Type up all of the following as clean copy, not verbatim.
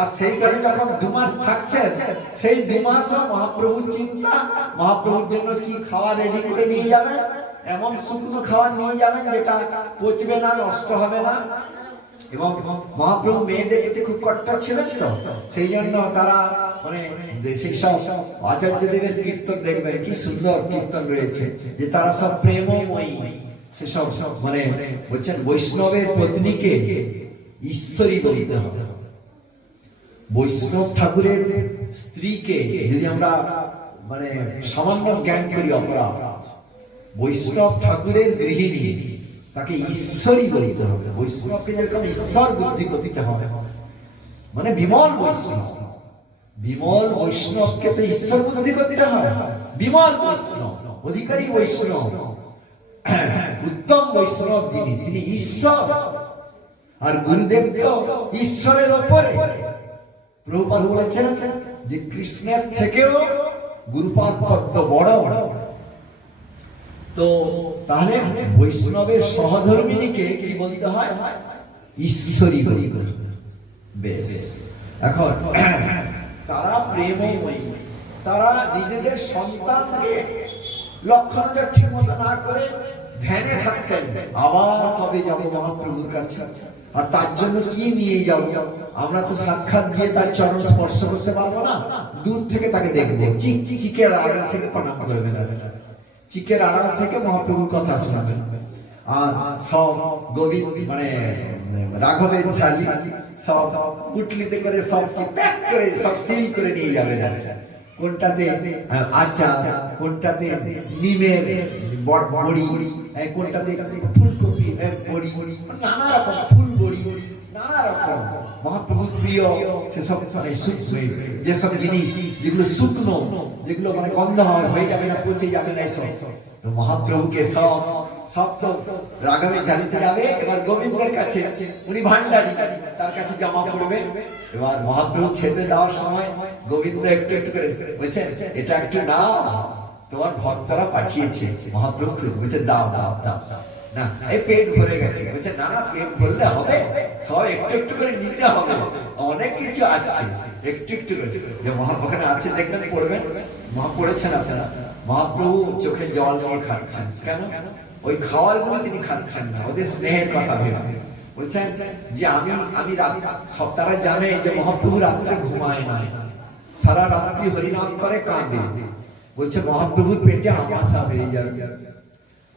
আর সেইখানে যখন 2 মাস থাকছেন, সেই 2 মাসও মহাপ্রভুর চিন্তা, মহাপ্রভুর জন্য কি খাওয়া রেডি করে নিয়ে যাবেন, এমন শুকনো খাবার নিয়ে যাবেন যেটা পচবে না, নষ্ট হবে না। এবং মহাপ্রভু মেয়েদের প্রতি খুব কট্টর ছিলেন, তো সেই জন্য তারা মানে সেই সব আচার্য দেবের কীর্তন দেখবেন কি সুন্দর কীর্তন রয়েছে, যে তারা সব প্রেমময়ী, সেসব মানে বলছেন বৈষ্ণবের পত্নীকে ঈশ্বরী বলতে হবে। বৈষ্ণব ঠাকুরের স্ত্রীকে যদি আমরা মানে সামান্য জ্ঞান করি অপরাধ, বৈষ্ণব ঠাকুরের গৃহিণী তাকে ঈশ্বরী বলতে হবে। বৈষ্ণবকে যেরকম ঈশ্বর বুদ্ধি করতে হবে, মানে বিমল বৈষ্ণব, বিমল বৈষ্ণবকে তো ঈশ্বর বুদ্ধি করতে হয়। বিমল বৈষ্ণব, অধিকারী বৈষ্ণব, উত্তম বৈষ্ণব যিনি, তিনি ঈশ্বর। আর গুরুদেব তো ঈশ্বরের ওপরে। প্রভুপাদ বলেছেন যে কৃষ্ণের থেকেও গুরুপাদ পদ্ম বড়। তো তাহলে বৈষ্ণবের সহধর্মিনীকে কি বলতে হয়? ঈশ্বরী বলতে। বেশ, এখন তারা প্রেমময়ী, তারা নিজেদের সন্তানকে লক্ষণ ঠিক মতো না করে ধ্যানে থাকতেন, আবার কবে যাব মহাপ্রভুর কাছে, আর তার জন্য কি নিয়ে যাব? আমরা তো সাক্ষাৎ গিয়ে তার চরণ স্পর্শ করতে পারবো না, দূর থেকে তাকে দেখবো, চিকের আড়াল থেকে প্রণাম করবেন, চিকের আড়াল থেকে মহাপ্রভুর কথা শোনাবেন। আর সব গোবিন্দ মানে রাঘবের ঝালি সব পুটলিতে করে সব প্যাক করে সব সিল করে নিয়ে যাবেন। কোনটাতে আচার, কোনটাতে নিমের বড়ি, কোনটাতে ফুলকপি বড়ি, নানা রকম ফুল বড়ি, নানা রকম মহাপ্রভুর প্রিয় সেসব যেসব জিনিস যেগুলো শুকনো, যেগুলো মানে গন্ধ হয়ে যাবে না, পচে যাবে না, এসব তো মহাপ্রভুকে সব তো রাঘবে জানিতে যাবে। এবার গোবিন্দের কাছে, উনি ভান্ডারী, তার কাছে জমা পড়বে। এবার মহাপ্রভু খেতে দেওয়ার সময় গোবিন্দ একটু একটু করে বলছেন, এটা একটু নাও, তোমার ভক্তরা পাঠিয়েছে। মহাপ্রভু খুশি, বলছে দাও দাও দাও, না এই পেট ভরে গেছে। বলছে না না, পেট ভরলে হবে, সব একটু একটু করে নিতে হবে, অনেক কিছু আছে, একটু একটু করে। যে ওখানে আছে দেখবেন, পড়বেন, মহা পড়েছেন আপনারা, মহাপ্রভু চোখে জল নিয়ে খাচ্ছেন। কেন? ওই খাওয়ার গুলো তিনি খাচ্ছেন না, ওদের স্নেহের কথা ভেবে। বলছেন যে আমি তারা জানে যে মহাপ্রভু রাত্রে ঘুমায় না, সারা রাত্রি হরিনাম করে, কাঁদে। বলছে মহাপ্রভুর পেটে আমাশা হয়ে যাবে,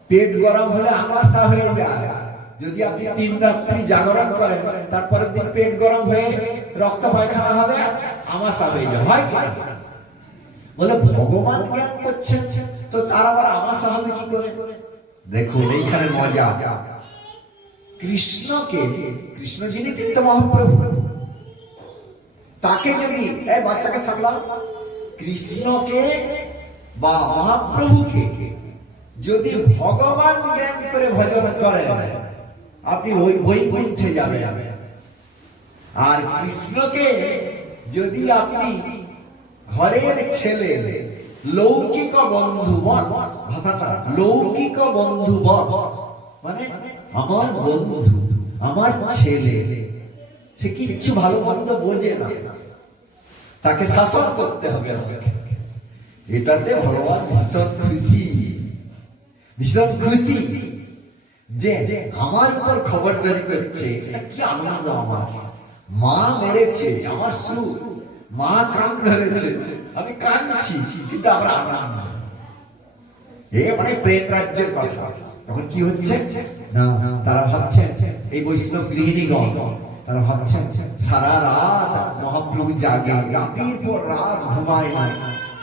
পেট গরম হলে আমাশা হয়ে যায়। যদি আপনি 3 রাত্রি জাগরণ করেন, তারপরের দিন পেট গরম হয়ে রক্ত পায়খানা হবে, আমাশা হয়ে যাবে, হয় কি? বলে ভগবান জ্ঞান করছেন, তো তার আবার আমাশা হবে কি করে? দেখুন এইখানে মজা। কৃষ্ণকে, কৃষ্ণ যিনি, তিনি তো মহাপ্রভু, তাকে যদি বাচ্চাকে সামলাও, কৃষ্ণকে বা মহাপ্রভুকে যদি ভগবান জ্ঞান করে ভজন করেন, আপনি ওই বৈকুণ্ঠে যাবেন। আর কৃষ্ণকে যদি আপনি ঘরের ছেলে, লৌকিক বন্ধু বল, ভাষাটা লৌকিক বন্ধু বল, মানে আমার বন্ধু, আমার ছেলে, সে কিচ্ছু ভালো মন্দ বোঝে না, তাকে শাসন করতে হবে আমাকে। এটাতে ভগবান ভীষণ খুশি, ভীষণ খুশি যে আমার উপর খবরদারি করছে। কি আনন্দ আমার! মা মেরেছে, আমার সুখ, মা কান ধরেছে, আমি কাঁদছি, কিন্তু আমরা আনন্দ। মানে প্রেম রাজ্যের কথা। তখন কি হচ্ছে না, তারা ভাবছেন, এই বৈষ্ণব গৃহিণীগণ তারা ভাবছেন সারা রাত মহাপ্রভু জাগে, রাতের পর রাত ঘুমায় না,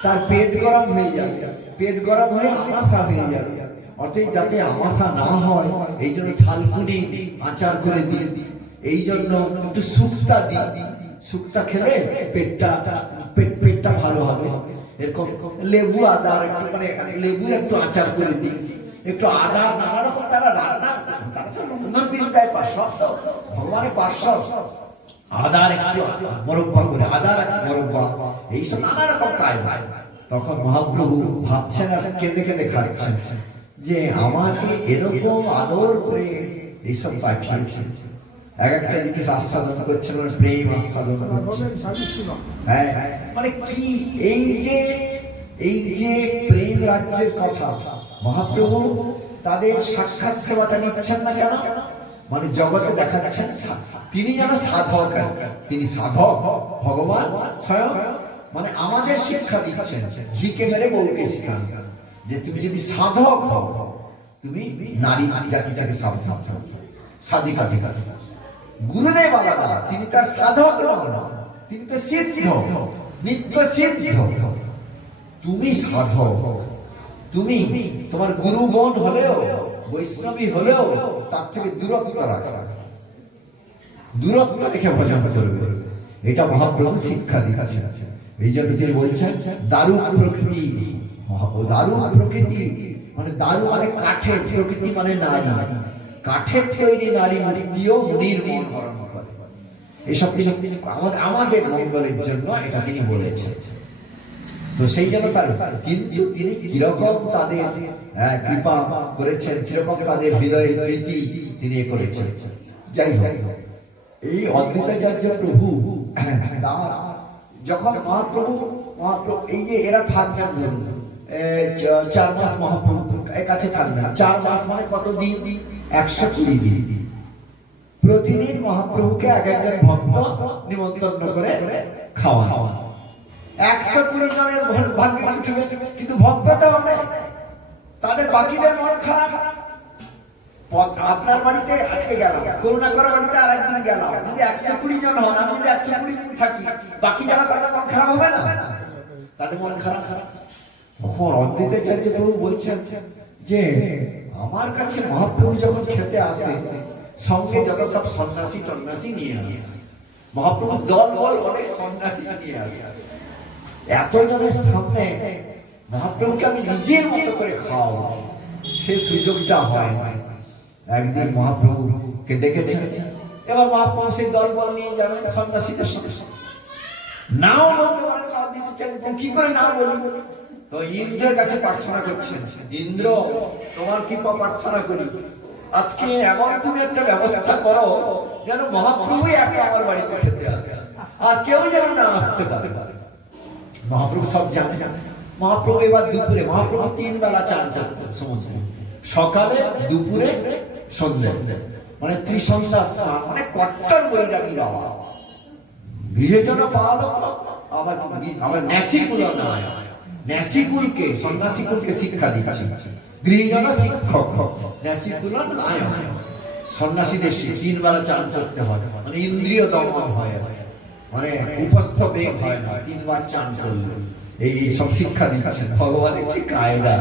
তার পেট গরম হয়ে যাবে, পেট গরম হয়ে আমাশা হয়ে যাবে। অতএব যাতে আমাশা না হয়, এই জন্য থালকুনি আচার করে দিই, এই জন্য একটু শুক্তা দিই, শুক্তা খেলে পেটটা ভালো হবে। এরকম লেবু আদার একটু, মানে লেবু একটু আচার করে দিই, একটু আদা, নানা রকম তারা রান্না, তারা তো রন্ধন বিদ্যায় পার্শ্বদ, ভগবানের পার্শ্বদ। আদার একটু মরব্বা করে, আদার মরব্বা, এইসব নানা রকম কায়দা। তখন মহাপ্রভু ভাবছেন আর কেঁদে কেঁদে খাচ্ছেন যে আমাকে এরকম আদর করে এইসব পাঠিয়েছেন, এক একটা জিনিস আস্বাদন করছেন, মানে প্রেম আস্বাদন করছেন। হ্যাঁ, মানে কি এই যে প্রেম রাজ্যের কথা, মহাপ্রভু তাদের সাক্ষাৎ সেবাটা নিচ্ছেন না কেন? মানে জগতে দেখাচ্ছেন তিনি যেন সাধক, তিনি সাধক ভগবান স্বয়ং, মানে আমাদের শিক্ষা দিচ্ছেন, ঝিকে মেরে বউকে শিখান যে তুমি যদি সাধক হও, তুমি নারী জাতিটাকে সাবধান থাকবে, সাধিকা দিকা। গুরুদেব আলাদা, তিনি তার সাধক নন, তিনি তো সিদ্ধ, নিত্য সিদ্ধ। তুমি সাধক, তুমি তোমার গুরুগণ হলেও, বৈষ্ণবী হলেও তার থেকে দূরত্ব রাখা, দূরত্ব রেখে ভজন করবে, এটা মহাপ্রভু শিক্ষা দিচ্ছেন। এই জন্য তিনি বলছেন দারু প্রকৃতি, দারু প্রকৃতি মানে দারু মানে কাঠের, প্রকৃতি মানে নারী, কাঠের তৈরি নারী মূর্তিও মুনির মন হরণ করে। এসব তিনি আমাদের মঙ্গলের জন্য এটা তিনি বলেছেন। তো সেই জন্য তার, কিন্তু তিনি কিরকম তাদের কৃপা করেছেন, কিরকম তাদের হৃদয়ের প্রীতি তিনি করেছেন। যাই হোক, এই অদ্বৈতাচার্য প্রভু যখন মহাপ্রভু এই যে এরা থাকবেন, ধরুন 4 মাস মহাপ্রভু এর কাছে থাকবেন, 4 মাস মানে কত দিন? 120 দিন। প্রতিদিন মহাপ্রভুকে এক একজন ভক্ত নিমন্ত্রণ করে খাওয়ান। 120 জনের ভাগ্যে উঠবে, কিন্তু ভক্তটা হবে তাদের, বাকিদের মন খারাপ। আপনার বাড়িতে আজকে গেলাম, করুণা করে বাড়িতে আর একদিন গেলাম, যদি 120 জন হন, আমি যদি 120 দিন থাকি, বাকি যারা তাদের মন খারাপ হবে না? তাদের মন খারাপ। তখন অদ্বৈতাচার্য প্রভু বলছেন যে আমার কাছে মহাপ্রভু যখন খেতে আসে, সঙ্গে যত সব সন্ন্যাসী টন্যাসী নিয়ে আসে, মহাপ্রভু দল বল অনেক সন্ন্যাসী নিয়ে আসে। এত জনের সামনে মহাপ্রভুকে আমি নিজের মতো করে খাওয়াবো, সে সুযোগটা হয় না। একদিন মহাপ্রভুকে ডেকেছেন, এবার মহাপ্রভু সেই দল বল নিয়ে যাবেন সন্ন্যাসীদের সঙ্গে, নাও বলতে পারেন, খাওয়া দিতে চাই, কি করে না বলি? তো ইন্দ্রের কাছে প্রার্থনা করছেন, ইন্দ্র তোমার কৃপা প্রার্থনা করি, আজকে এমন তুমি একটা ব্যবস্থা করো যেন মহাপ্রভু একা আমার বাড়িতে খেতে আসে, আর কেউ যেন না আসতে পারে। মহাপ্রভু সব জানে। মহাপ্রভু এবার দুপুরে, মহাপ্রভু 3 বেলা চান করতেন সমুদ্রে, সকালে, দুপুরে, সন্ধ্যা, মানে ত্রিসন্ধ্যা স্নান, মানে কট্টর বৈরাগী বাবা। গৃহজন পাওয়া লোক, আবার ন্যাসিকুল নয়, ন্যাসিকুলকে, সন্ন্যাসিকুলকে শিক্ষা দিচ্ছে, গৃহজন শিক্ষক, ন্যাসিকুল নয়। সন্ন্যাসীদের 3 বেলা চান করতে হয়, মানে ইন্দ্রিয় দমন হয়, মানে উপস্থ বেগ হয় না, 3 বার চান করলে। এই সব শিক্ষা দিচ্ছেন ভগবানের কি কায়দা।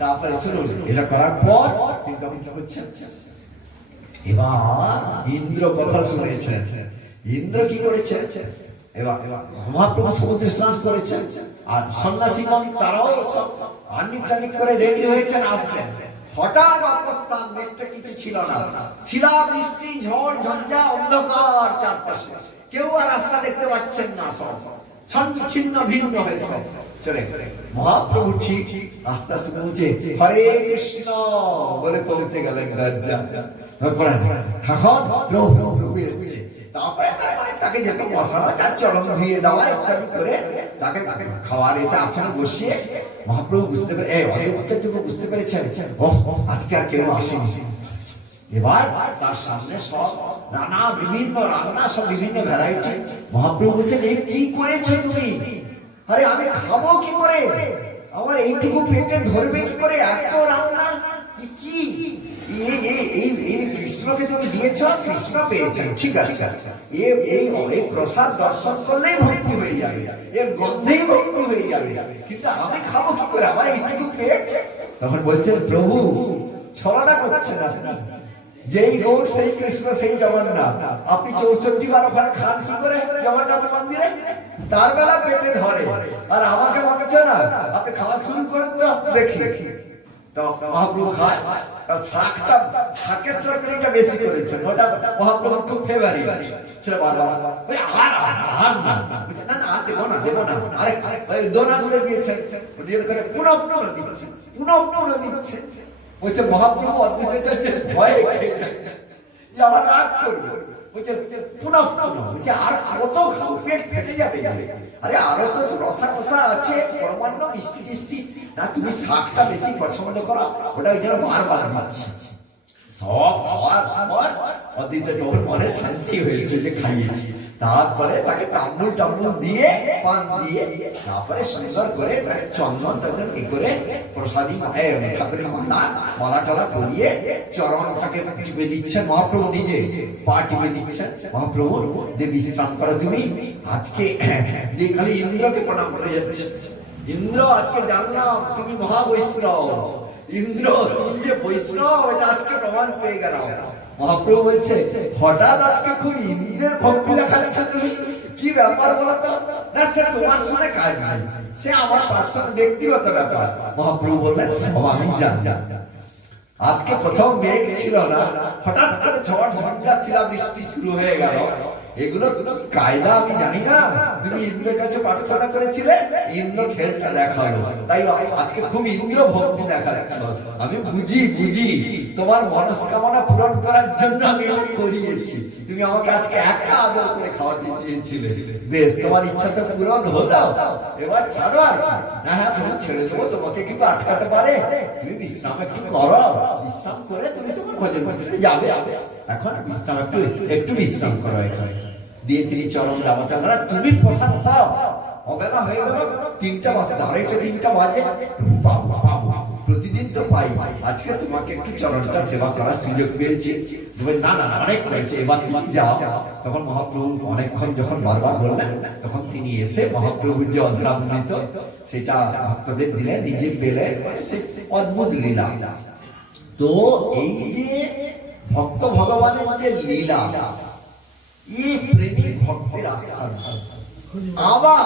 তারপরে শুনুন, এটা করার পর তিনি তখন কি করছেন, এবার ইন্দ্র কথা শুনেছেন। ইন্দ্র কি করেছেন, এবার মহাপ্রভু সমুদ্রে স্নান করেছেন, আর সন্ন্যাসীগণ তারাও সব আনিক টানিক করে রেডি হয়েছেন আসবেন। হঠাৎ অকস্মাৎ মেঘটা কিছু ছিল না, শিলা বৃষ্টি, ঝড় ঝঞ্ঝা, অন্ধকার চারপাশে, কেউ আর রাস্তা দেখতে পাচ্ছেন না, সব ছিন্ন ভিন্ন হয়ে সব চলে গেল। মহাপ্রভু ঠিক আস্তে আস্তে পৌঁছে হরে কৃষ্ণ বলে পৌঁছে গেলেন দরজা। তখন প্রভু এসেছে, তারপরে তাকে যেতে বসানো, তার চরণ ধুয়ে দেওয়া ইত্যাদি করে তাকে খাওয়ার এতে আসনে বসিয়ে মহাপ্রভু বুঝতে পেরে, অদ্বৈতাচার্য বুঝতে পেরেছেন ওহ আজকে আর কেউ আসেনি। এবার তার সামনে সব নানা বিভিন্ন রান্না, সব বিভিন্ন ভ্যারাইটি। মহাপ্রভু বলছেন এই কি করেছো তুমি? আরে আমি খাবো কি করে, আমার এইটুকু পেটে ধরবে কি করে, এত রান্না কি? এই কৃষ্ণকে তুমি দিয়েছ, কৃষ্ণ পেয়েছেন, ঠিক আছে, এই প্রসাদ দর্শন করলেই ভক্তি হয়ে যাবে, এর গন্ধেই ভক্তি হয়ে যাবে, কিন্তু আমি খাবো কি করে, আমার এইটুকু পেট। তখন বলছেন প্রভু ছলনা করছেন আপনি, যেই গৌর সেই কৃষ্ণ সেই জগন্নাথ, আপনি 64 বার ওখানে খান কি করে জগন্নাথ মন্দিরে? তার বেলা পেটে ধরে, আর আমাকে বলছে না, আপনি খাওয়া শুরু করেন তো দেখি। তো মহাপ্রভু খায়, আর শাকের তরকারিটা বেশি করেছেন, ওটা মহাপ্রভুর খুব ফেভারিট, সেটা বারবার আর না বলছে, না আর দেবো না, আরে দোনা গুলো দিয়েছেন, পুনঃ দিচ্ছে। বলছে মহাপ্রভু অদ্বৈতাচার্যের ভয়ে খেয়ে যাচ্ছে, যে আবার রাগ করবে, বলছে পুনঃ বলছে আর কত খাবো, পেট ফেটে যাবে। আরে আরো তো রসা কষা আছে, পরমান্ন মিষ্টি টিষ্টি, না তুমি শাকটা বেশি পছন্দ করো, ওটা ওই জন্য বারবার দিচ্ছি। সব খাওয়ার পর অদ্বৈত প্রভুর মনে শান্তি হয়েছে যে খাইয়েছি। তারপরে তাকে তাম্বুল টাম্বুল দিয়ে পান দিয়ে তারপরে সুন্দর করে তাকে চন্দন টন্দন কি করে প্রসাদী ঠাকুরের মালা টালা পরিয়ে চরণটাকে টিপে দিচ্ছেন মহাপ্রভু, নিজে পা টিপে দিচ্ছেন মহাপ্রভু, যে বিশ্রাম করো তুমি আজকে। যে খালি ইন্দ্রকে প্রণাম করে যাচ্ছে, ইন্দ্র আজকে জানলাম তুমি মহাবৈষ্ণব, ইন্দ্র তুমি যে বৈষ্ণব এটা আজকে প্রমাণ পেয়ে গেলাম। মহাপ্রভু বলছে হঠাৎ আজকে খুব ইন্দ্রের ভক্তি দেখাচ্ছ তুমি, কি ব্যাপার বলতো? না সে তোমার সঙ্গে কাজ নাই, সে আমার পার্সোনাল ব্যক্তিগত ব্যাপার। মহাপ্রভু বললেন সব আমি জানি। আজকে কোথাও মেঘ ছিল না, হঠাৎ করে ঝড় ঝঞ্ঝা শিলাবৃষ্টি শুরু হয়ে গেল। এগুলো কায়দা আমি জানি না, তুমি ইন্দ্রের কাছে প্রার্থনা করেছিলে, ইন্দ্র খেলটা দেখালো, তাই আজকে খুব ইন্দ্র ভক্তি দেখাচ্ছ। আমি বুঝি তোমার মনস্কামনা পূরণ করার জন্য আমি এটা করিয়েছি। তুমি আমাকে আজকে একা আদর করে খাওয়াতে চেয়েছিলে, বেশ তোমার ইচ্ছা তো পূরণ হলো, এবার ছাড়ো। আর না হ্যাঁ প্রভু ছেড়ে দেবো, তোমাকে কি আটকাতে পারে? তুমি বিশ্রাম একটু করো, বিশ্রাম করে তুমি তোমার ভজন ভজনে যাবে। এখন বিশ্রাম একটু বিশ্রাম করো এখানে দিয়ে তিনি চরণ দাবাতে, তুমি প্রসাদ পাও। অবেলা হয়ে গেল, 3টা বাজে, 2:30 3টা বাজে, পাবো পাবো, প্রতিদিন তো পাই, আজকে তোমাকে একটু চরণটা সেবা করার সুযোগ পেয়েছি। না না অনেক করেছে, এবার তুমি যাও। তখন মহাপ্রভু অনেকক্ষণ যখন বারবার বললেন, তখন তিনি এসে মহাপ্রভুর যে অধরামৃত সেটা ভক্তদের দিলেন, নিজে পেলেন, সে অদ্ভুত লীলা। তো এই যে ভক্ত ভগবানের যে লীলা, এই প্রেমিক ভক্তের আস্থান। আবার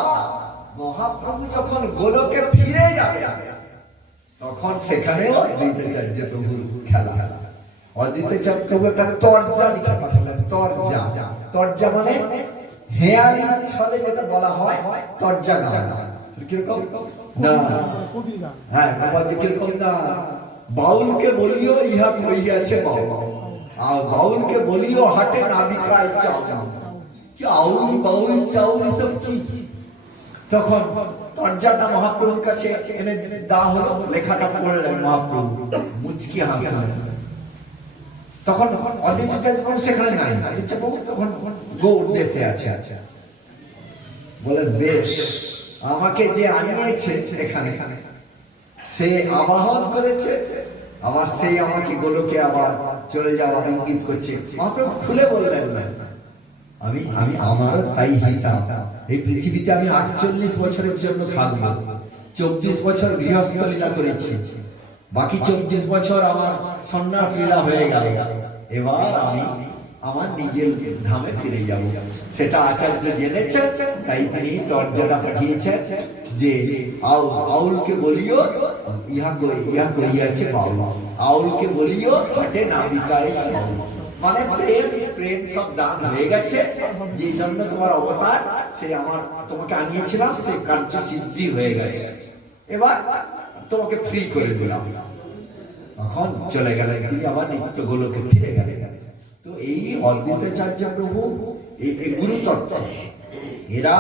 মহাপ্রভু যখন গোলকে ফিরে যাবে, তখন সেখানেও অদ্বৈতাচার্য প্রভুর খেলা। অদ্বৈতাচার্য প্রভু একটা তরজা লিখে পাঠালেন। তরজা মানে হেয়ালি ছলে যেটা বলা হয় তরজা গান। কিরকম না, হ্যাঁ কিরকম না, বাউলকে বলিও ইহা কইয়াছে বাউল, আর বাউলকে বলিও হাটে নাবিকায় চাও। কি আউল বাউল চাউল এসব কি? তখন তরজাটা মহাপ্রভুর কাছে এনে দেওয়া হলো, লেখাটা পড়লেন মহাপ্রভু, মুচকি হাসলেন। তখন অদ্বৈতাচার্য প্রভু সেখানে নাই, অদ্বৈতাচার্য প্রভু তখন গৌড় দেশে আছে। বলেন বেশ, আমাকে যে আনিয়েছে এখানে সে আবাহন করেছে, আবার সেই আমাকে গোলকে আবার চলে যাওয়ার ইঙ্গিত করছে। মহাপ্রভু খুলে বললেন না, আমি আমারও তাই হিসাব। এই পৃথিবীতে আমি 48 বছরের জন্য থাকবো, 24 বছর গৃহস্থ লীলা করেছি, বাকি 24 বছর আমার সন্ন্যাস লীলা হয়ে গেল। এবার আমি আমার নিজের ধামে ফিরে যাব। সেটা আচার্য জেনেছেন, তাই তিনি তরজাটা পাঠিয়েছেন যে আউলকে বলিও ইহা কইয়াছে বাউল, আউলকে বলিও হাটে নাবিকায় চাও। মানে প্রেম সব দান হয়ে গেছে, যে জন্য তোমার অবতার, সে আমার তোমাকে আনিয়েছিলাম, সে কার্য সিদ্ধি হয়ে গেছে, এবার তোমাকে ফ্রি করে দিলাম। তখন চলে গেলেন তিনি, আবার নিত্য গোলকে ফিরে গেলেন। তো এই অদ্বৈতাচার্য প্রভু এই গুরুতত্ত্ব, এরা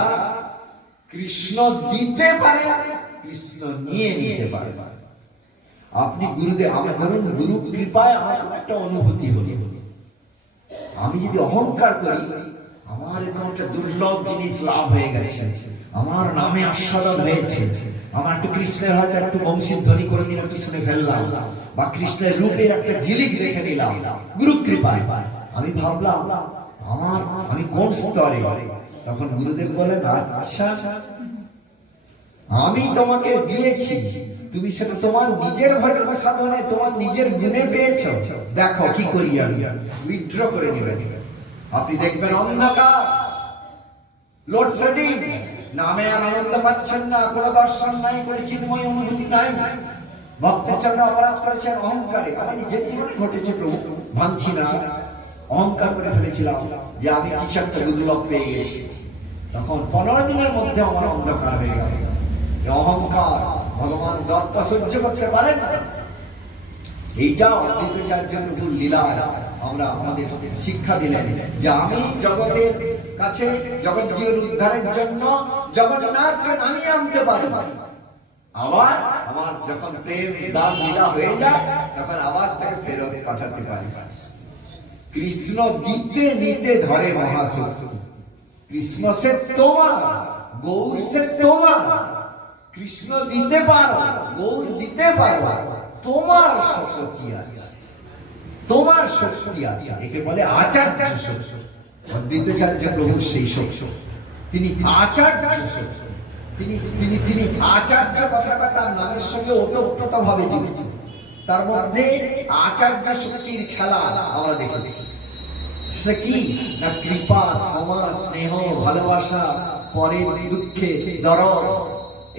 কৃষ্ণ দিতে পারে, কৃষ্ণ নিয়ে নিতে পারে। আপনি গুরুদেব, আমার ধরুন গুরু কৃপায় আমার কোন একটা অনুভূতি হলো, আমি যদি অহংকার করি, আমার এরকম একটা দুর্লভ জিনিস লাভ হয়ে গেছে, আমার নামে আস্বাদন হয়েছে, আমার একটু কৃষ্ণের হয়তো একটু বংশীর ধ্বনি করে দিন একটু শুনে ফেললাম, বা কৃষ্ণের রূপের একটা ঝিলিক দেখে নিলাম গুরু কৃপায়, আমি ভাবলাম আমি কোন স্তরে। তখন গুরুদেব বলেন, আচ্ছা আমি তোমাকে দিয়েছি, তুমি সেটা তোমার নিজের ভজন সাধনে তোমার নিজের গুণে পেয়েছ, দেখো কি করি আমি। উইথড্র করে নেবেন, আপনি দেখবেন অন্ধকার, লোডশেডিং, নামে আনন্দ পাচ্ছেন না, কোনো দর্শন নাই, কোনো চিন্ময় অনুভূতি নাই, ভক্তের জন্য অপরাধ করেছেন অহংকারে। আমার নিজের জীবনে ঘটেছে প্রভু, ভাঙছি না, অহংকার করে ফেলেছিলাম যে আমি কিছু একটা দুর্লভ পেয়ে গেছি। তখন 15 দিনের মধ্যে আমার অন্ধকার হয়ে গেল। অহংকার ভগবান দত্ত সহ্য করতে পারেন। এইটা অদ্বৈতাচার্য প্রভুর লীলা। আমরা আমাদের শিক্ষা দিলেন যে আমি জগতের কাছে জগৎ জীবের উদ্ধারের জন্য জগন্নাথকে নামিয়ে আনতে পারি, আবার আমার যখন প্রেম দান লীলা হয়ে যায় তখন আবার তাকে ফেরত পাঠাতে পারি। কৃষ্ণ দিতে নিতে ধরে মহাশক্তি, কৃষ্ণ সে তোমার, গৌর সে তোমার। কৃষ্ণ দিতে পারো, গৌর দিতে পারো, তোমার শক্তি আছে, তোমার শক্তি আছে। একে বলে আচার্য শক্তি। অদ্বৈতাচার্য প্রভু সেই শক্তি, তিনি আচার্য শক্তি। তিনি আচার্য কথাটা তার নামের সঙ্গে ওতপ্রোত ভাবে যুক্ত। তার মধ্যে আচার্য শক্তির খেলা আমরা দেখেছি। সেটা কি না কৃপা, ক্ষমা, স্নেহ, ভালোবাসা, পরের দুঃখে দরদ,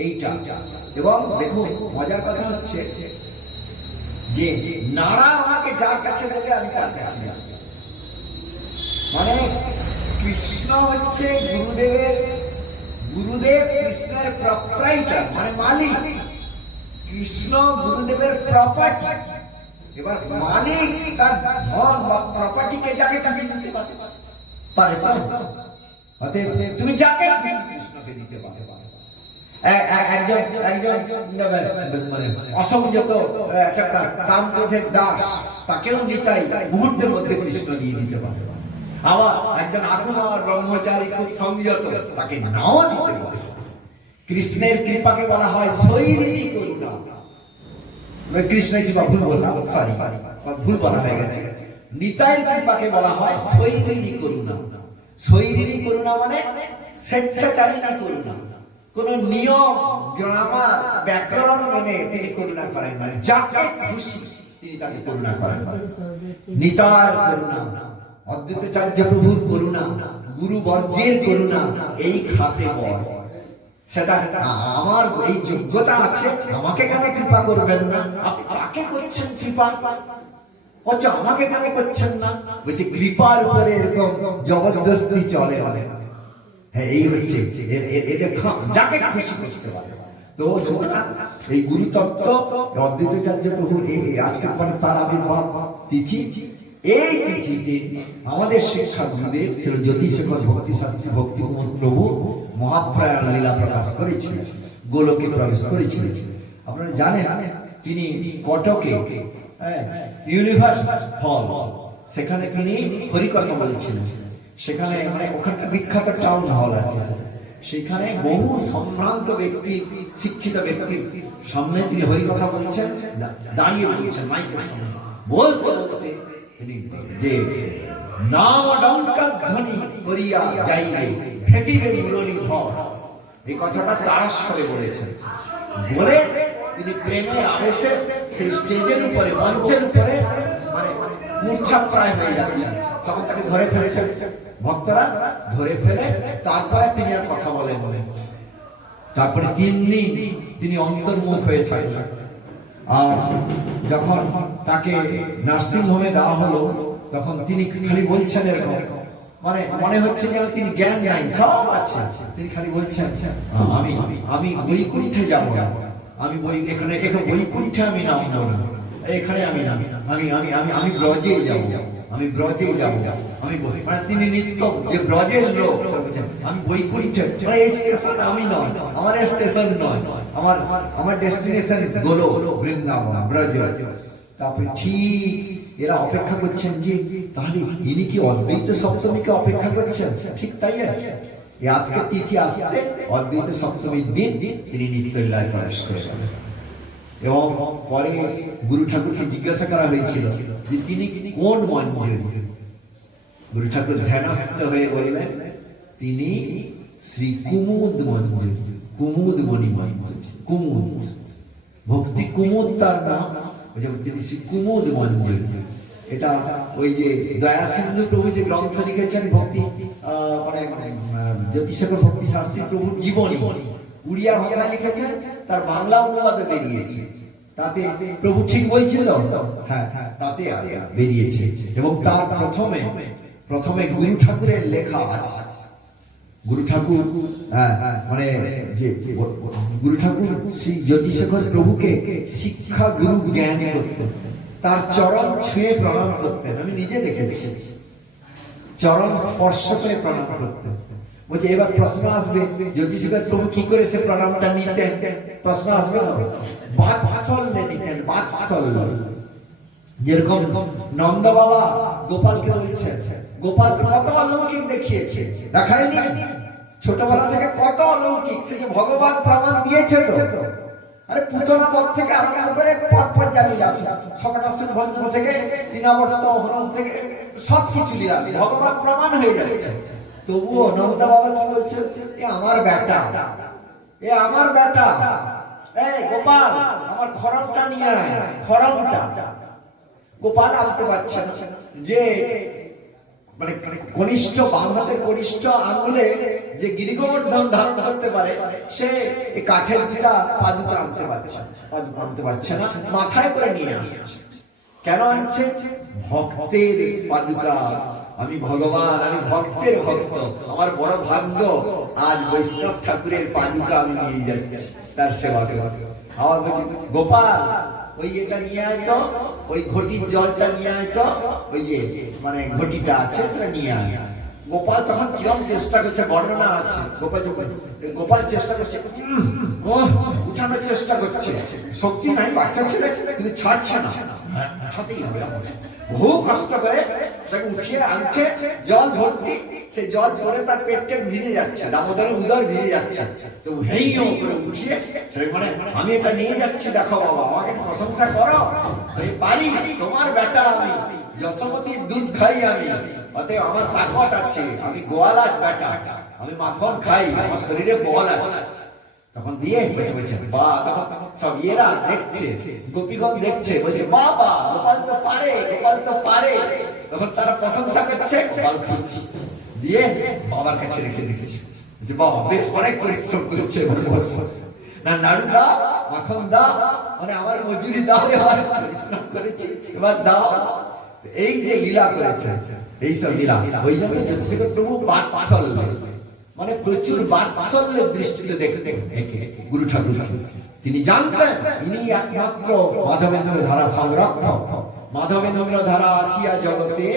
এইটা। এবং দেখুন মজার কথা হচ্ছে যে নাড়া আমাকে যার কাছে দেবে আমি তার কাছে যাব। মানে কৃষ্ণ হচ্ছে গুরুদেব কৃষ্ণের প্রপ্রাইটার, মানে মালিক। কৃষ্ণ গুরুদেবের প্রপার্টি। এবার মালিক তার ধন বা প্রপার্টিকে যাকে কাছে দিতে পারে, অতএব তুমি যাকে খুশি কৃষ্ণকে দিতে পারো। একজন মানে অসংযত একটা কামক্রোধের দাস, তাকেও নিতাই মুহূর্তের মধ্যে কৃষ্ণ দিয়ে দিতে পারে। আবার একজন আকুমার ব্রহ্মচারী খুব সংযত, তাকে নাও দিতে পারে। কৃষ্ণের কৃপাকে বলা হয় শৈরিণী করুণা। কৃষ্ণের কৃপা ভুল বললাম, সরি, ভুল বলা হয়ে গেছে। নিতাইয়ের কৃপাকে বলা হয় শৈরিণী করুণা। শৈরিণী করুণা মানে স্বেচ্ছাচারিণী করুণা। কোন নিয়ম, গ্রামার, ব্যাকরণ মেনে তিনি করুণা করেন না, যাকে খুশি তিনি তাকে করুণা করেন। নিতাইয়ের করুণা, অদ্বৈতাচার্য প্রভুর করুণা, গুরুবর্গের করুণা এই খাতে বল। সেটা আমার এই যোগ্যতা আছে, আমাকে কেন কৃপা করবেন না? আপনি তাকে করছেন কৃপা, বলছে আমাকে কেন করছেন না? বলছে কৃপার উপরে এরকম জবরদস্তি চলে। হ্যাঁ, এই হচ্ছে যাকে খুশি করতে পারে। তো এই গুরুতত্ত্ব অদ্বৈতাচার্য প্রভুর আজকের পরে তার আবির্ভাব তিথি। এই তিথিতে আমাদের শিক্ষা গুরুদেব ছিল জ্যোতিষেখর ভক্তি শাস্ত্রী ভক্তিকুমার প্রভু মহাপ্রয়াণ লীলা প্রকাশ করেছিলেন, গোলকে প্রবেশ করেছিলেন। আপনারা জানেন তিনি কটকে ইউনিভার্স হল, সেখানে তিনি হরিকথা বলছিলেন। সেখানে মানে ওখানকার বিখ্যাত টাউন হল আর কি, সেখানে বহু সম্ভ্রান্ত ব্যক্তি, শিক্ষিত ব্যক্তির সামনে তিনি হরিকথা বলছেন, দাঁড়িয়ে বলছেন মাইকের সামনে। বলতে বলতে তিনি যে নাম ডঙ্কার ধ্বনি করিয়া যাইবে ফেটিবে মুরলীধর, এই কথাটা তারাস্বরে বলেছেন। বলে তিনি প্রেমে আবেশে সেই স্টেজের উপরে, মঞ্চের উপরে মানে মূর্ছাপ্রায় হয়ে যাচ্ছেন। তখন তাকে ধরে ফেলেছেন ভক্তরা, ধরে ফেলে তারপরে তিনি আর কথা বলেন। তারপরে 3 দিন তিনি অন্তর্মুখ হয়ে থাকলেন। আর যখন তাকে নার্সিং হোমে দেওয়া হলো তখন তিনি খালি বলছেন এরকম, মানে মনে হচ্ছে যেন তিনি জ্ঞান নাই, সব আছে, তিনি খালি বলছেন আমি বৈকুণ্ঠে যাব না, আমি এখানে বৈকুণ্ঠে আমি নামবো না, এখানে আমি নামি, আমি ব্রজে যাব, আমি ব্রজে যাব, মানে তিনি নিত্য যে ব্রজের লোক, আমি বৈকুণ্ঠে, মানে এই স্টেশন আমি নয়, আমার স্টেশন নয়, আমার ডেস্টিনেশন গোলক বৃন্দাবন ব্রজ। তারপরে ঠিক এরা অপেক্ষা করছেন যে তাহলে ইনি কি অদ্বৈত সপ্তমীকে অপেক্ষা করছেন? ঠিক তাই আর আজকে তিথি আসতে অদ্বৈত সপ্তমীর দিন তিনি নিত্যলীলায় প্রবেশ করেন। এবং পরে গুরু ঠাকুরকে জিজ্ঞাসা করা হয়েছিল যে তিনি কোন মঞ্জুরি। গুরু ঠাকুর ধ্যানস্থ হয়ে বললেন তিনি শ্রী কুমুদ মঞ্জুরি, কুমুদ মণি মঞ্জুরি, কুমুদ ভক্তি কুমুদ তার নাম, তিনি শ্রী কুমুদ মঞ্জুরি। এটা ওই যে দয়া সিন্ধু প্রভু যে গ্রন্থ লিখেছেন ভক্তি মানে জ্যোতিষেখর ভক্তি শাস্ত্রী প্রভুর জীবনী, উড়িয়া ভাষায় লিখেছেন, তার বাংলা অনুবাদে বেরিয়েছে। তাতে প্রভু ঠিক বলছিল, হ্যাঁ তাতে বেরিয়েছে। এবং তার প্রথমে গুরু ঠাকুরের লেখা আছে। গুরু ঠাকুর মানে যে গুরু ঠাকুর শ্রী জ্যোতিষেখর প্রভুকে শিক্ষা গুরু জ্ঞান করতেন। তার চরণ ছুঁয়ে প্রণাম করতেন, আমি নিজে দেখেছি, চরণ স্পর্শ করে প্রণাম করতেন। বলছে এবার প্রশ্ন আসবে, জ্যোতিষীগণ প্রভু কি করে সে প্রণামটা নিতেন? প্রশ্ন আসবে না? বাৎসল্যে নিতেন, বাৎসল্য। যেরকম নন্দ বাবা গোপালকে বলছেন, গোপালকে কত অলৌকিক দেখিয়েছে, দেখায়নি? ছোটবেলা থেকে কত অলৌকিক, সে যে ভগবান প্রমাণ দিয়েছে তো। আরে পুতনা বধ থেকে আরম্ভ করে পরপর লীলা, শকটাসুর ভঞ্জন থেকে তৃণাবর্ত হরণ থেকে সবকিছু লীলা ভগবান প্রমাণ হয়ে যাচ্ছে। তবুও নন্দ বাবা কি বলছে, এ আমার বেটা, এ আমার বেটা, এই গোপাল আমার খড়মটা নিয়ে আয়, খড়মটা। গোপাল আনতে পারছে না, যে মানে কনিষ্ঠ বাম হাতের কনিষ্ঠ আঙ্গুলে যে গিরিগোবর্ধন ধারণ করতে পারে, সে এই কাঠের দুটা পাদুকা আনতে পারছে, পাদুকা আনতে পারছে না, মাথায় করে নিয়ে আসছে। কেন আনছে? ভক্তের পাদুকা, আমি ভগবান, আমি ভক্তের ভক্ত, আমার বড় ভাগ্য, আজ বৈষ্ণব ঠাকুরের পাদুকা আমি নিয়ে যাচ্ছি তার সেবা করে। আবার বলছি গোপাল ওই এটা নিয়ে আয় তো, ওই ঘটির জলটা নিয়ে আয় তো, ওই যে মানে ঘটিটা আছে সেটা নিয়ে আয়। গোপাল তখন কিরম চেষ্টা করছে, বর্ণনা আছে, গোপাল চেষ্টা করছে, উঠানোর চেষ্টা করছে, শক্তি নাই, বাচ্চা ছেলে, কিন্তু ছাড়ছে না, ছাড়তেই হবে। বহু কষ্ট করে তাকে উঠিয়ে আনছে, জল ভর্তি, সেই জল পরে তার পেট ভিজে যাচ্ছে, দামোদরের উদর ভিজে যাচ্ছে। তো হেই করে উঠিয়ে মানে আমি এটা নিয়ে যাচ্ছি, দেখো বাবা আমাকে প্রশংসা করো, আমি পারি, তোমার বেটা আমি, যশোমতীর দুধ খাই আমি, অতএব আমার তাকত আছে, আমি গোয়ালার বেটা, আমি মাখন খাই, আমার শরীরে বল আছে। তখন দিয়ে বলছে বা, সব এরা দেখছে, গোপীগণ দেখছে, বলছে বাবা গোপাল তো পারে, গোপাল তো পারে। তখন তারা প্রশংসা করছে, গোপাল খুশি, দিয়ে বাবার কাছে রেখে দিচ্ছে, যে বাবা বেশ অনেক পরিশ্রম করেছে, না নাড়ু দাও, মাখন দাও, মানে আমার মজুরি দাও, আমার পরিশ্রম করেছি, এবার দাও। এই যে লীলা করেছে, এইসব লীলা, ওই জন্য জ্যোতিষীগণ প্রভু বাৎসল্য, মানে প্রচুর বাৎসল্যের দৃষ্টিতে দেখতেন গুরু ঠাকুরকে। তিনি জানতেন ইনি একমাত্র মাধবেন্দ্র ধারা সংরক্ষক, মাধবেন্দ্র ধারা আসিয়া জগতে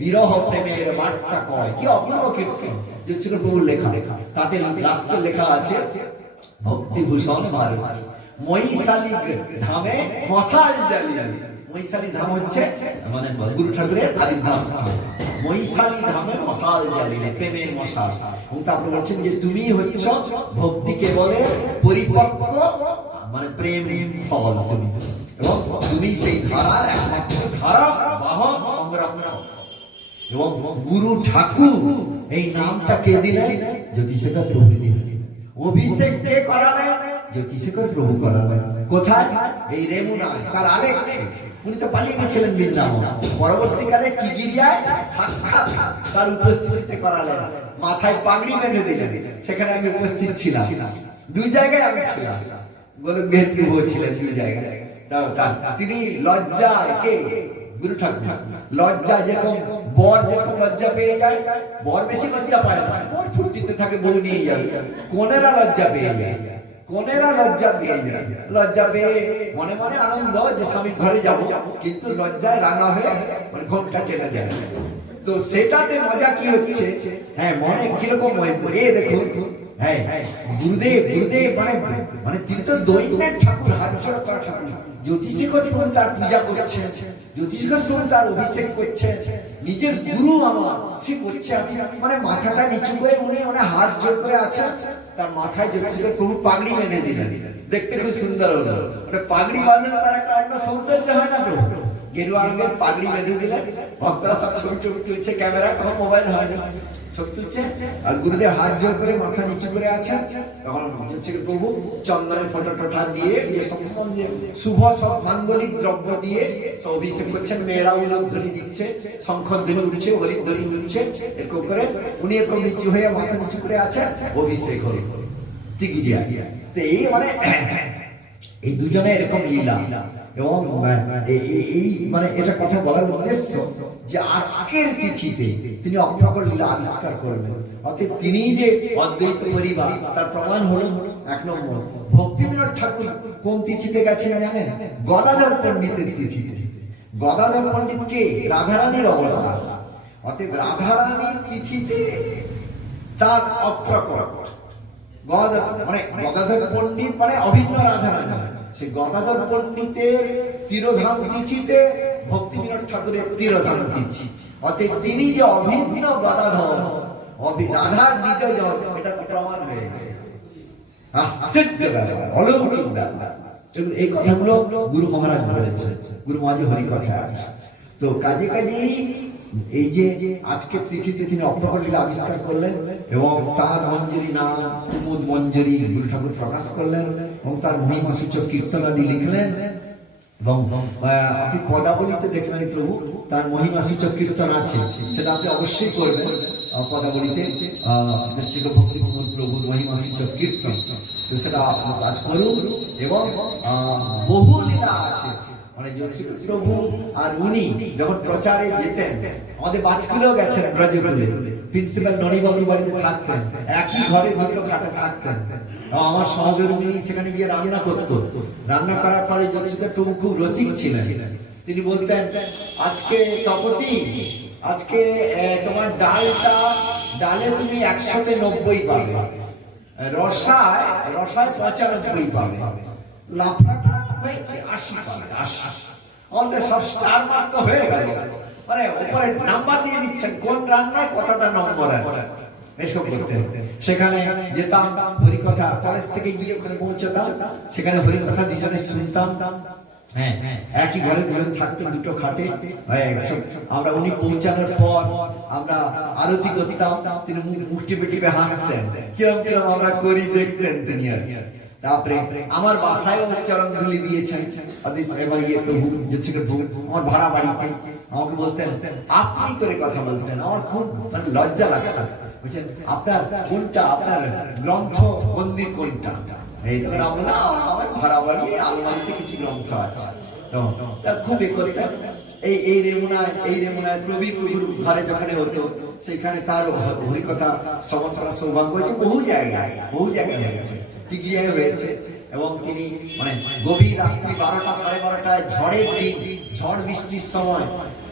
বিরহ প্রেমের বার্তা কয়। কি অপূর্ব কীর্তন জ্যোতিষীগণ প্রভুর লেখা, তাতে লাস্টে লেখা আছে ভক্তিভূষণ ভারতী মহিষালী ধামে মশাল জ্বালিয়ে। মহিষালী ধাম হচ্ছে মানে গুরু ঠাকুরের আবির্ভাব স্থান। মহিষালী ধামে মশাল জ্বালিলে, প্রেমের মশাল। এবং তারপরে বলছেন যে তুমি হচ্ছ ভক্তি কেবলের পরিপক্ক মানে প্রেম ফল তুমি, এবং তুমি সেই ধারার একমাত্র ধারা বাহক সংরক্ষক। এবং গুরু ঠাকুর এই নামটা কে দিলেন? জ্যোতিষীগণ প্রভু দিলেন। অভিষেক কে করালেন? জ্যোতিষীগণ প্রভু করালেন। কোথায়? এই রেমুনায়, তার আলেখ্যে। উনি তো পালিয়ে গেছিলেন বৃন্দাবন, পরবর্তীকালে টিগিরিয়ায় সাক্ষাৎ তার উপস্থিতিতে করালেন, মাথায় পাগড়ি বেঁধে দিলেন। সেখানে আমি উপস্থিত ছিলাম, দুই জায়গায় আমি ছিলাম, গোলক বিহারী প্রভু ছিলেন দুই জায়গায়। তিনি লজ্জায়, কে? গুরু ঠাকুর লজ্জা, যেরকম বর যেরকম লজ্জা পেয়ে যায়, বর বেশি লজ্জা পায় না, বর ফুর্তিতে থাকে, বউ নিয়ে যাবে। কনেরা লজ্জা পেয়ে যায়, কনেরা লজ্জা পেয়ে যায়, লজ্জা পেয়ে মনে মনে আনন্দ যে স্বামীর ঘরে যাব, কিন্তু লজ্জায় রাঙা হয়ে মানে ঘোমটা টেনে যাবে। তো সেটাতে মজা কি হচ্ছে, হ্যাঁ মনে কিরকম এ দেখুন, হ্যাঁ গুরুদেব, গুরুদেব মানে মানে তিনি তো দৈন্যের ঠাকুর, হাত জোড়া করা ঠাকুর। জ্যোতিষীগণ প্রভু তার পূজা করছেন, জ্যোতিষীগণ প্রভু তার অভিষেক করছেন, নিজের গুরু আমার সে করছে, মানে মাথাটা নিচু করে উনি মানে হাত জোড় করে আছেন, তার মাথায় জ্যোতিষীগণ প্রভু পাগড়ি বেঁধে দিলেন। দেখতে খুব সুন্দর হলো, মানে পাগড়ি বাঁধলে তার একটা অন্য সৌন্দর্য হয় না প্রভু? গেরুয়া রঙের পাগড়ি বেঁধে দিলেন, ভক্তরা সব ছবি টবি তুলছে, ক্যামেরা, তখন মোবাইল হয় না, ছবি তুলছে, আর গুরুদেব হাত জোড় করে মাথা নিচু করে আছেন। তখন প্রভু চন্দনের ফটো টটা দিয়ে যে সমস্ত শুভ সব মাঙ্গলিক দ্রব্য দিয়ে সব অভিষেক করছেন। মেয়েরা উলধ্বনি দিচ্ছে, শঙ্খধ্বনি উঠছে, হরিধ্বনি উঠছে, এরকম করে উনি এরকম নিচু হয়ে মাথা নিচু করে আছেন, অভিষেক হল তিগিরিয়া। তো এই মানে এই দুজনে এরকম লীলা। এবং এই মানে এটা কথা বলার উদ্দেশ্য যে আজকের তিথিতে তিনি অপ্রকট লীলা আবিষ্কার করবেন। অর্থাৎ তিনি যে অদ্বৈত পরিবার তার প্রমাণ হলো। এক নম্বর, ভক্তিবিনোদ ঠাকুর কোন তিথিতে গেছেন জানেন? গদাধর পণ্ডিতের তিথিতে। গদাধর পণ্ডিত কে? রাধারানীর অবতার। অতএব রাধারানীর তিথিতে তার অপ্রকট গদাধর পণ্ডিত মানে অভিন্ন রাধারানী। সে গদাধর পণ্ডিতের তিরোধান তিথিতে ভক্তিবিনোদ ঠাকুরের তিরোধান তিথি। অতএব তিনি যে অভিন্ন গদাধর, রাধার নিজ জন, এটা তো প্রমাণ হয়ে গেল। আশ্চর্য ব্যাপার, অলৌকিক ব্যাপার। এই কথাগুলো গুরু মহারাজ বলেছেন, গুরু মহারাজ হরি কথা আছে। তো কাজেই এই যে আজকের তিথিতে তিনি অপ্রকট লীলা আবিষ্কার করলেন এবং তার মঞ্জুরি নাম কুমুদ মঞ্জুরি গুরু ঠাকুর প্রকাশ করলেন এবং তার মহিমা সূচক কীর্তনাদি লিখলেন। এবং আপনি পদাবলিতে দেখবেন প্রভু তার মহিমা সূচক কীর্তন আছে, সেটা আপনি অবশ্যই করবেন। পদাবলিতে ছিল ভক্তি কুমুদ প্রভুর মহিমা সূচক কীর্তন, তো সেটা কাজ করুন। এবং বহু লীলা আছে, মানে প্রভু আর উনি যখন প্রচারে যেতেন, আমাদের বাজকুলেও গেছেন ব্রজকুলে, প্রিন্সিপাল ননীবাবুর বাড়িতে থাকতেন, একই ঘরে দুটো খাটে থাকতেন। আমার সহধর্মিনী সেখানে গিয়ে রান্না করতো। রান্না করার পরে জ্যোতিষীধর প্রভু খুব রসিক ছিলেন। তিনি বলতেন, আজকে তপতি, আজকে তোমার ডালে তুমি 190 পাবে, রসায় 95 পাবে, লাফাটা হয়েছে 80 পাবে, 80। আমাদের সব স্টার মার্ক হয়ে গেল, মানে উপরে নাম্বার দিয়ে দিচ্ছেন কোন রান্নায় কতটা নম্বর আছে। এসব করতে সেখানে যেতাম, হরিকথা কলেজ থেকে গিয়ে ওখানে পৌঁছতাম, সেখানে হরিকথা দুজনে শুনতাম। হ্যাঁ, একই ঘরে দুজন থাকতেন, দুটো খাটে। আমরা উনি পৌঁছানোর পর আমরা আরতি করতাম, তিনি মুখ টিপে টিপে হাসতেন, কিরম কিরম আমরা করি দেখতেন তিনি। আর তারপরে আমার বাসায়ও চরণ ধুলি দিয়েছেন। এবার প্রভু আমার ভাড়া বাড়িতে আমাকে বলতেন, আপনি করে কথা বলতেন, আমার খুব লজ্জা লাগতো। বলছেন, আপনার কোনটা, আপনার গ্রন্থ মন্দির কোনটা? এই তখন আমরা আমার ভাড়া বাড়ি আলমারিতে কিছু গ্রন্থ আছে, তো তার খুব করতেন। এই রেমুনায় প্রবীর প্রভুর ঘরে যখন হতো, সেখানে তার হরিকথা শ্রবণ করার সৌভাগ্য হয়েছে। বহু জায়গায় হয়েছে, টিগরিয়ায় হয়েছে। এবং তিনি মানে গভীর রাত্রি 12টা 12:30 ঝড়ের দিন, ঝড় বৃষ্টির সময়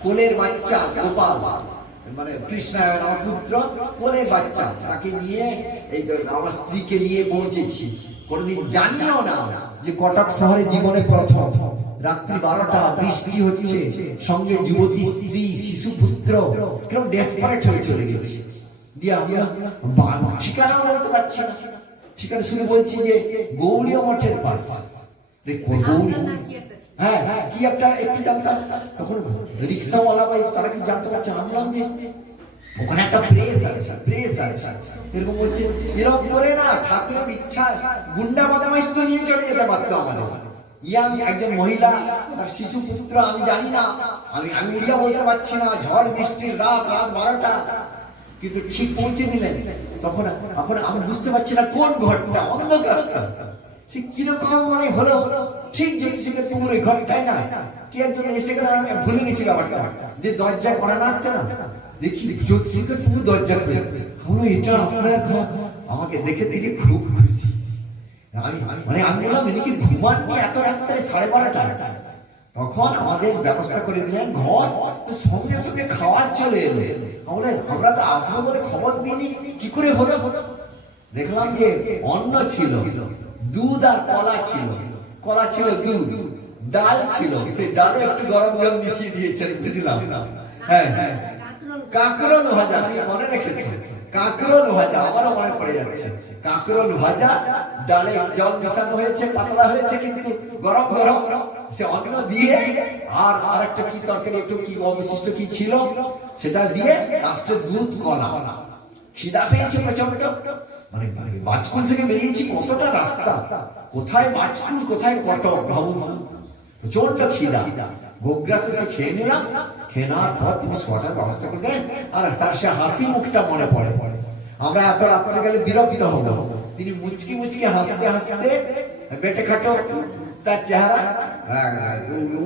কোলের বাচ্চা গোপাল, মানে কৃষ্ণায়ন আমার পুত্র, কোলের বাচ্চা, তাকে নিয়ে এই আমার স্ত্রীকে নিয়ে পৌঁছেছি। কোনোদিন জানিও না যে কটক শহরে জীবনে প্রথম রাত্রি 12টা, বৃষ্টি হচ্ছে, সঙ্গে যুবতী স্ত্রী, শিশু পুত্র, কেমন ডেসপারেট হয়ে চলে গেছি। দিয়ে আমরা ঠিকানা বলতে পারছি না, ঠিকানা শুনে বলছি যে গৌড়ীয় মঠের পাশ। গৌড়ী, হ্যাঁ কি একটা একটু জানতাম, তখন রিক্সাওয়ালা ভাই তারা কি জানতে পারছে, আনলাম যে ওখানে একটা প্রেস আছে, এরকম বলছে, এরকম করে না, ঠাকুরের ইচ্ছা গুন্ডা বদমাইশ তো নিয়ে চলে যেতে পারতো আমাদের। ইয়াং একজন মহিলা, তার শিশু পুত্র, আমি জানি না, আমি উড়িয়া বলতে পারছি না, ঝড় বৃষ্টির রাত 12টা, কিন্তু ঠিক পৌঁছে দিলেন। তখন এখন আমি বুঝতে পারছি না কোন ঘরটা, অন্ধকারটা সে কিরকম মানে হলো। ঠিক জ্যোতিষীকে পুরো এই ঘরটাই না, কি একজন এসে গেল, আমি ভুলে গেছি ব্যাপারটা, যে দরজা করা নাড়ছে না, দেখি জ্যোতিষীকে পুরো দরজা খুলে, এটা আপনার ঘর। আমাকে দেখে তিনি খুব খুশি। আমি বললাম, ইনি কি ঘুমাননি এত রাত্রে 12:30? তখন আমাদের ব্যবস্থা করে দিলেন ঘর, সঙ্গে সঙ্গে খাওয়ার চলে এলো। আমরা তো আসবো বলে খবর দিইনি, কি করে হলো? দেখলাম যে অন্ন ছিল, দুধ আর কলা ছিল, দুধ, ডাল ছিল, সেই ডালে একটু গরম জল মিশিয়ে দিয়েছেন, বুঝলাম। হ্যাঁ, কাঁকরোল ভাজা, মনে রেখেছে, কাঁকরোল ভাজা, আমারও মনে পড়ে যাচ্ছে, কাঁকরোল ভাজা, ডালে জল মিশানো হয়েছে, পাতলা হয়েছে, কিন্তু গরম গরম সে অন্ন দিয়ে, আর একটা কি তরকারি, একটু কি অবশিষ্ট কি ছিল সেটা দিয়ে, লাস্টে দুধ, কলা। খিদা পেয়েছে প্রচন্ড, মানে বাজকুল থেকে বেরিয়েছি, কতটা রাস্তা, কোথায় বাজকুল কোথায় কটক, ভাবুন, প্রচন্ড খিদা। গোগ্রাসে সে খেয়ে নিলাম, খেয়ে নেওয়ার পর তিনি শোয়াটার ব্যবস্থা করলেন। আর তার সে হাসি মুখটা মনে পড়ে। আমরা এত রাত্রে গেলে বিরক্ত হব, তিনি মুচকি মুচকি হাসতে হাসতে, বেটে খাটো তার চেহারা,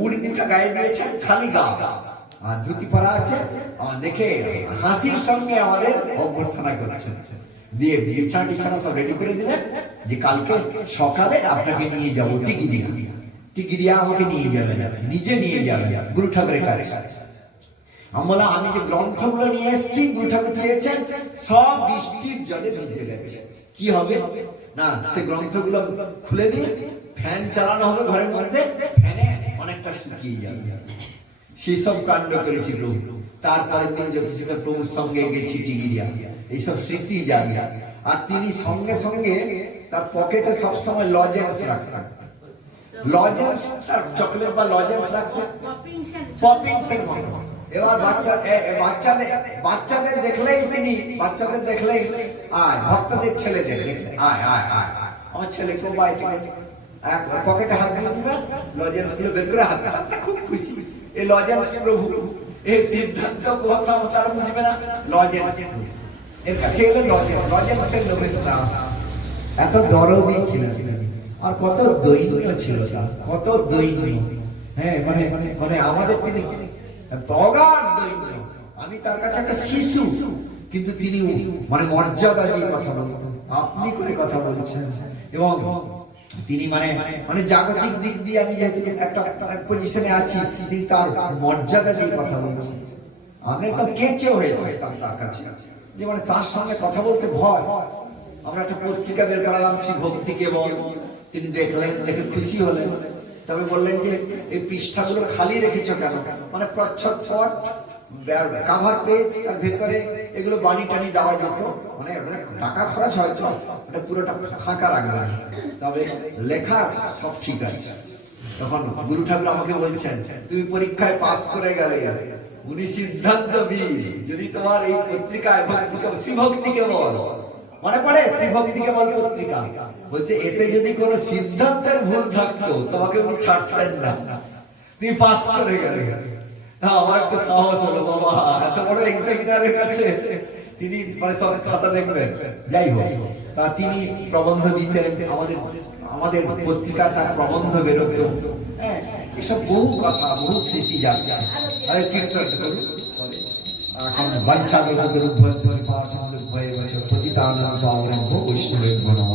উড়নিটা গায়ে দিয়েছেন, খালি গা আর ধুতি পরা আছে, দেখে হাসির সঙ্গে আমাদের অভ্যর্থনা করছেন। দিয়ে বিছানা সব রেডি করে দিলেন, যে কালকে সকালে আপনাকে নিয়ে যাবো টিকিদিঘা। টিগিরিয়া আমাকে নিয়ে যাবে না, নিজে নিয়ে যাবে গুরু ঠাকুরের কাছে। আমি বললাম আমি যে গ্রন্থগুলো নিয়ে এসেছি গুরু ঠাকুর চেয়েছেন সব বৃষ্টির জলে ভিজে গেছে, কি হবে? না, সে গ্রন্থগুলো খুলে দিয়ে ফ্যান চালানো হবে ঘরের মধ্যে, ফ্যানে অনেকটা শুকিয়ে যাবে। সেসব কাণ্ড করেছি প্রভু। তারপরের দিন জ্যোতিষের প্রভুর সঙ্গে গেছি টিগিরিয়া, এইসব স্মৃতি জানি। আর তিনি সঙ্গে সঙ্গে তার পকেটে সবসময় লজেন্স রাখতেন, লজেন্স, তার চকলেট বা লজেন্স রাখতেন পপিংস এর মতো। এবার বাচ্চাদের দেখলেই তিনি, বাচ্চাদের দেখলেই আয়, ভক্তদের ছেলেদের দেখলে আয় আয় আয়, আমার ছেলেকে বাইরে এক পকেটে হাত দিয়ে দিবেন, লজেন্স গুলো বের করে হাত, খুব খুশি। এই লজেন্স প্রভু, এই সিদ্ধান্ত কথা তারা বুঝবে না, লজেন্স এর কাছে এলে লজেন্স, লজেন্সের লোভে দাস। এত দরদি ছিলেন আর কত দৈন্য ছিল তার, কত দৈন্য। হ্যাঁ, মানে মানে আমাদের তিনি অগাধ দৈন্য। আমি তার কাছে একটা শিশু, কিন্তু তিনি মানে মর্যাদা দিয়ে কথা বলতেন, আপনি করে কথা বলছেন। এবং তিনি মানে মানে জাগতিক দিক দিয়ে আমি যেহেতু একটা পজিশনে আছি, তিনি তার মর্যাদা দিয়ে কথা বলছেন। আমি একদম কেঁচে হয়ে যেতাম তার কাছে, যে মানে তার সঙ্গে কথা বলতে ভয়। আমরা একটা পত্রিকা বের করালাম শ্রী ভক্তি কেবল, তিনি দেখলেন, দেখে খুশি হলেন। তবে বললেন যে এই পৃষ্ঠাগুলো খালি রেখেছো কেন? মানে প্রচ্ছদপট কাভার পেজ, তার ভেতরে এগুলো বানি টানি দেওয়া যেত, মানে টাকা খরচ হয়তো, এটা পুরোটা ফাঁকা রাখবেন, তবে লেখা সব ঠিক আছে। তখন গুরু ঠাকুর আমাকে বলছেন, তুমি পরীক্ষায় পাস করে গেলে, উনি সিদ্ধান্ত বীর, যদি তোমার এই পত্রিকায় শ্রীভক্তি কেবল মনে পড়ে, শ্রীভক্তি কেবল পত্রিকা, বলছে এতে যদি কোনো সিদ্ধান্তের ভুল থাকতো তোমাকে উনি ছাড়তেন না, তুমি পাস করে গেলে। আমার একটু সাহস হলো, বাবা এত বড় এক্সামিনারের কাছে তিনি মানে সব খাতা দেখবেন। যাই হোক, তা তিনি প্রবন্ধ দিতেন, আমাদের পত্রিকা তার প্রবন্ধ বেরোত। হ্যাঁ, এসব বহু কথা, বহু স্মৃতি যাচ্ছে। আরে কীর্তন করুন। এখন বাঞ্ছা বেদরূপস্য পাশানুভয়ে পতিতানাং পাবনেভ্যো বৈষ্ণবেভ্যো নমঃ।